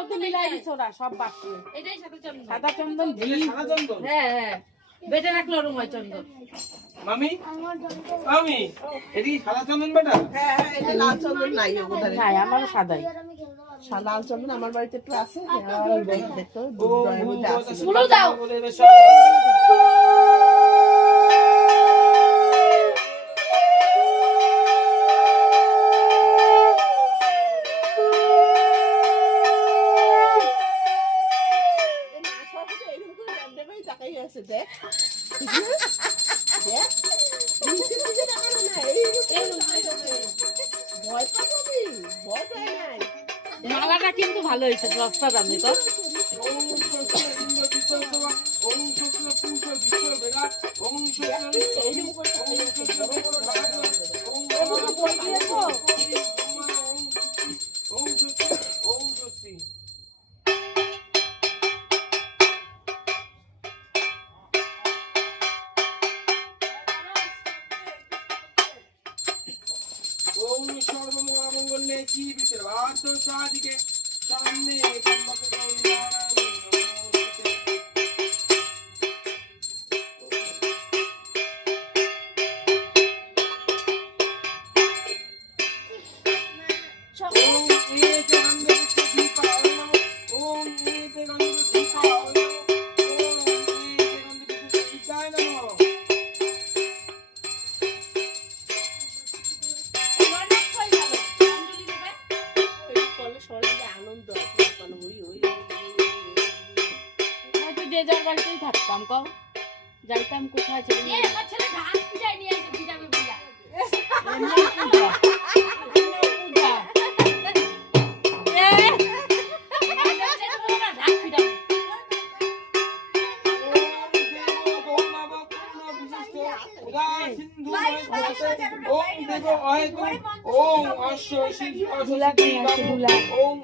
মধ্যে মিলাই দিছো না সব বাকি। এটাই সাদা চন্দন। সাদা চন্দন ঘি। সাদা চন্দন। হ্যাঁ হ্যাঁ। বেটে রাখলো ওরকম হয় চন্দন। মামি মামি এটা কি সাদা চন্দন বেটা? হ্যাঁ হ্যাঁ এটা লাল চন্দন নাই ওখানে। হ্যাঁ আমারও সাদাই। লাল চন্দন আমার বাড়িতে একটু আছে। আর দেখো ও দুধের মধ্যে আছে। মুলো দাও। মালাটা কিন্তু ভালো হয়েছে, সস্তা দামে তো। সর্বমঙ্গলে কি বিশেষ বার্ত সাদিকে সামনে সম্মত গৌরী যে যার বাড়িতেই থাকতাম, কম যাইতাম কোথায় ছিল ওম